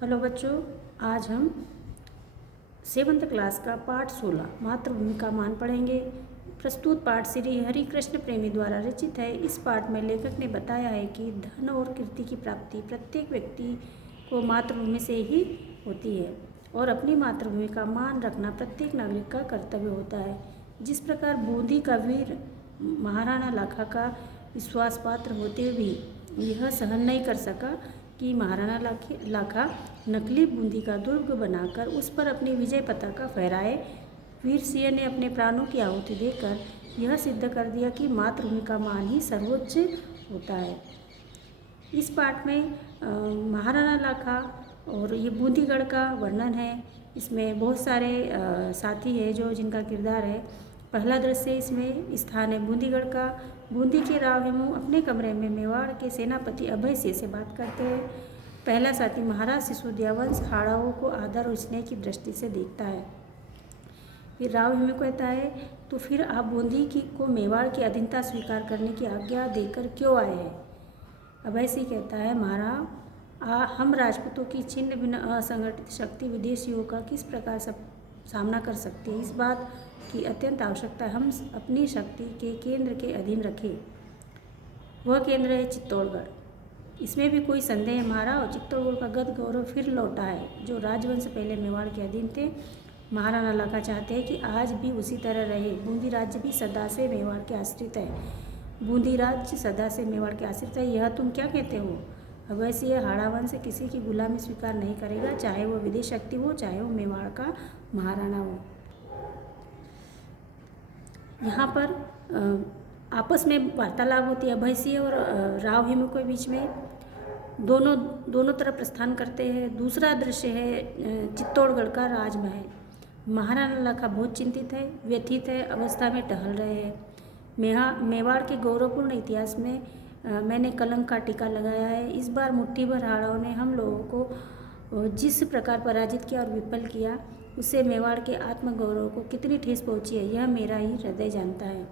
Hello बच्चों, आज हम 7th क्लास का पाठ 16 मातृभूमि का मान पढ़ेंगे। प्रस्तुत पाठ श्री हरि कृष्ण प्रेमी द्वारा रचित है। इस पाठ में लेखक ने बताया है कि धन और कीर्ति की प्राप्ति प्रत्येक व्यक्ति को मातृभूमि से ही होती है और अपनी मातृभूमि का मान रखना प्रत्येक नागरिक का कर्तव्य होता है। जिस प्रकार बूंदी का वीर महाराणा लाखा का विश्वास पात्र होते हुए भी यह सहन नहीं कर सका कि महाराणा लाखा नकली बूंदी का दुर्ग बनाकर उस पर अपनी विजय पताका फहराए। वीर सिंह ने अपने प्राणों की आहुति देकर यह सिद्ध कर दिया कि मातृभूमि का मान ही सर्वोच्च होता है। इस पाठ में महाराणा लाखा और ये बूंदीगढ़ का वर्णन है। इसमें बहुत सारे साथी हैं जिनका किरदार है। पहला दृश्य इसमें स्थान है बूंदीगढ़ का। बूंदी के राव हेमू अपने कमरे में मेवाड़ के सेनापति अभय सिंह से बात करते हैं। पहला साथी महाराज सिसोदिया वंश हाड़ाओं को आदर और स्नेह की दृष्टि से देखता है। फिर राव हेमू कहता है, तो फिर आप बूंदी को मेवाड़ की अधीनता स्वीकार करने की आज्ञा देकर क्यों आए हैं? अभय सिंह कहता है, महाराज हम राजपूतों की छिन्न भिन्न असंगठित शक्ति विदेशियों का किस प्रकार सामना कर सकते हैं। इस बात की अत्यंत आवश्यकता है हम अपनी शक्ति के केंद्र के अधीन रखें। वह केंद्र है चित्तौड़गढ़। इसमें भी कोई संदेह महाराज, चित्तौड़गढ़ का गद गौरव फिर लौटा है जो राजवंश पहले मेवाड़ के अधीन थे। महाराणा लाखा चाहते हैं कि आज भी उसी तरह रहे। बूंदी राज्य भी सदा से मेवाड़ के आश्रित है। बूंदी राज्य सदा से मेवाड़ के आश्रित है, यह तुम क्या कहते हो? अभय सिंह, हाड़ा वंश किसी की गुलामी स्वीकार नहीं करेगा, चाहे वो विदेश शक्ति हो, चाहे वो मेवाड़ का महाराणा हो। यहाँ पर आपस में वार्तालाप होती है अभय सिंह और राव हेमू के बीच में। दोनों तरफ प्रस्थान करते हैं। दूसरा दृश्य है चित्तौड़गढ़ का राजमहल। महाराणा लाखा बहुत चिंतित है, व्यथित है, अवस्था में टहल रहे हैं। मेवाड़ के गौरवपूर्ण इतिहास में मैंने कलंक का टीका लगाया है। इस बार मुट्ठी भर हाड़ों ने हम लोगों को जिस प्रकार पराजित किया और विफल किया, उससे मेवाड़ के आत्मगौरव को कितनी ठेस पहुंची है, यह मेरा ही हृदय जानता है।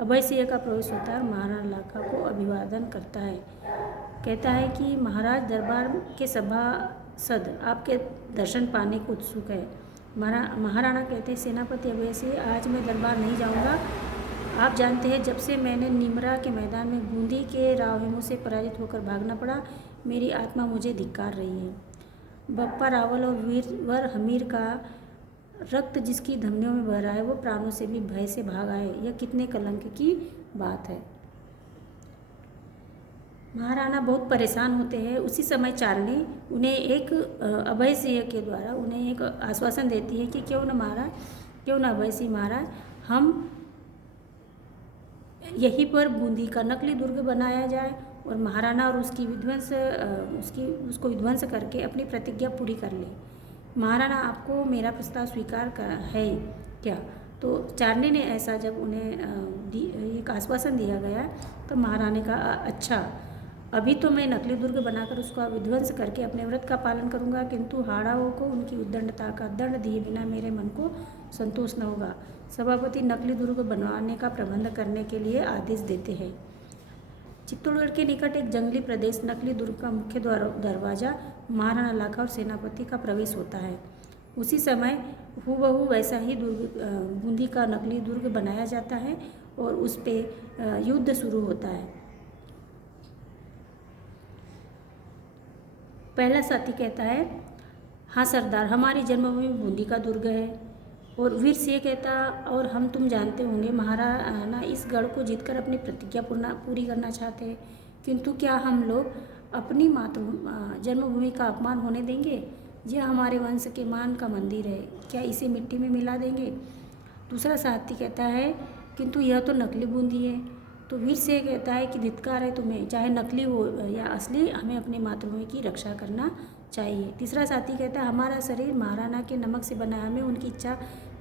अभय सिंह का प्रवेश होता है और महाराणा लाखा को अभिवादन करता है। कहता है कि महाराज, दरबार के सभासद आपके दर्शन पाने को उत्सुक है। महाराणा कहते हैं, सेनापति अभय सिंह, आज मैं दरबार नहीं जाऊंगा। आप जानते हैं, जब से मैंने निमरा के मैदान में बूंदी के राव हेमू से पराजित होकर भागना पड़ा, मेरी आत्मा मुझे धिक्कार रही है। बप्पा रावल और वीरवर हमीर का रक्त जिसकी धमनियों में बह रहा है, वो प्राणों से भी भय से भाग आए। यह कितने कलंक की बात है। महाराणा बहुत परेशान होते हैं। उसी समय चारणी उन्हें एक अभय सिंह के द्वारा उन्हें एक आश्वासन देती है कि क्यों न अभय सिंह महाराज, हम यहीं पर बूंदी का नकली दुर्ग बनाया जाए और महाराणा और उसको विध्वंस करके अपनी प्रतिज्ञा पूरी कर ले। महाराणा, आपको मेरा प्रस्ताव स्वीकार है क्या? तो चारणी ने ऐसा जब उन्हें एक आश्वासन दिया गया तो महाराणा का अच्छा, अभी तो मैं नकली दुर्ग बनाकर उसका विध्वंस करके अपने व्रत का पालन करूंगा, किंतु हाड़ाओं को उनकी उद्दंडता का दंड दिए बिना मेरे मन को संतोष न होगा। सभापति नकली दुर्ग बनवाने का प्रबंध करने के लिए आदेश देते हैं। चित्तौड़गढ़ के निकट एक जंगली प्रदेश नकली दुर्ग का मुख्य दरवाजा महाराणा लाखा और सेनापति का प्रवेश होता है। उसी समय हूबहू वैसा ही बूंदी का नकली दुर्ग बनाया जाता है और उस पर युद्ध शुरू होता है। पहला साथी कहता है, हाँ सरदार, हमारी जन्मभूमि बूंदी का दुर्ग है। और वीर सिंह कहता, और तुम जानते होंगे महाराणा इस गढ़ को जीतकर अपनी प्रतिज्ञा पूरी करना चाहते हैं, किंतु क्या हम लोग अपनी जन्मभूमि का अपमान होने देंगे? यह हमारे वंश के मान का मंदिर है, क्या इसे मिट्टी में मिला देंगे? दूसरा साथी कहता है, किंतु यह तो नकली बूंदी है। तो वीर सिंह कहता है कि धिक्कार है तुम्हें, चाहे नकली हो या असली, हमें अपनी मातृभूमि की रक्षा करना चाहिए। तीसरा साथी कहता है, हमारा शरीर महाराणा के नमक से बना है, हमें उनकी इच्छा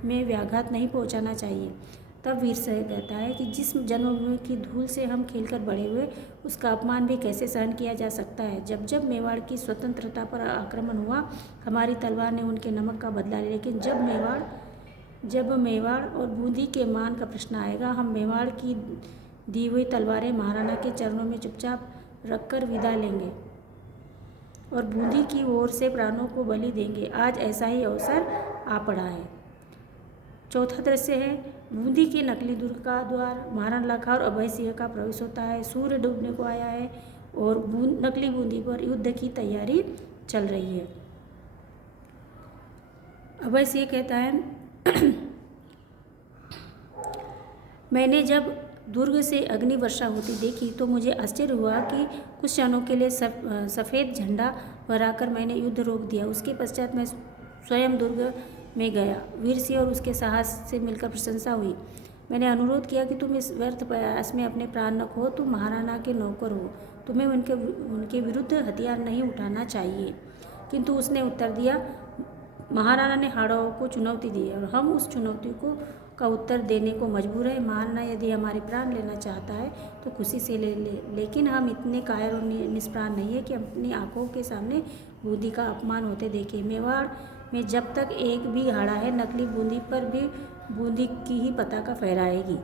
में व्याघात नहीं पहुंचाना चाहिए। तब वीर सिंह कहता है कि जिस जन्मभूमि की धूल से हम खेलकर बड़े हुए, उसका अपमान भी कैसे सहन किया जा सकता है। जब जब मेवाड़ की स्वतंत्रता पर आक्रमण हुआ, हमारी तलवार ने उनके नमक का बदला लिया, लेकिन जब मेवाड़ और बूंदी के मान का प्रश्न आएगा, हम मेवाड़ की दी हुई तलवारें महाराणा के चरणों में चुपचाप रखकर विदा लेंगे और बूंदी की ओर से प्राणों को बलि देंगे। आज ऐसा ही अवसर आ पड़ा है। चौथा दृश्य है बूंदी के नकली दुर्ग का द्वार। महाराणा लाखा और अभय सिंह का प्रवेश होता है। सूर्य डूबने को आया है और नकली बूंदी पर युद्ध की तैयारी चल रही है। अभय सिंह कहता है मैंने जब दुर्ग से अग्नि वर्षा होती देखी तो मुझे आश्चर्य हुआ कि कुछ क्षणों के लिए सफ़ेद झंडा फहराकर मैंने युद्ध रोक दिया। उसके पश्चात मैं स्वयं दुर्ग में गया। वीर सिंह और उसके साहस से मिलकर प्रशंसा हुई। मैंने अनुरोध किया कि तुम इस व्यर्थ प्रयास में अपने प्राण न खो। तुम महाराणा के नौकर हो, तुम्हें उनके विरुद्ध हथियार नहीं उठाना चाहिए। किंतु उसने उत्तर दिया, महाराणा ने हाड़ों को चुनौती दी और हम उस चुनौती का उत्तर देने को मजबूर है। महाराणा यदि हमारे प्राण लेना चाहता है तो खुशी से ले ले, लेकिन हम इतने कायर और निष्प्राण नहीं है कि अपनी आंखों के सामने बूंदी का अपमान होते देखें। मेवाड़ में जब तक एक भी हाड़ा है, नकली बूंदी पर भी बूंदी की ही पताका फहराएगी।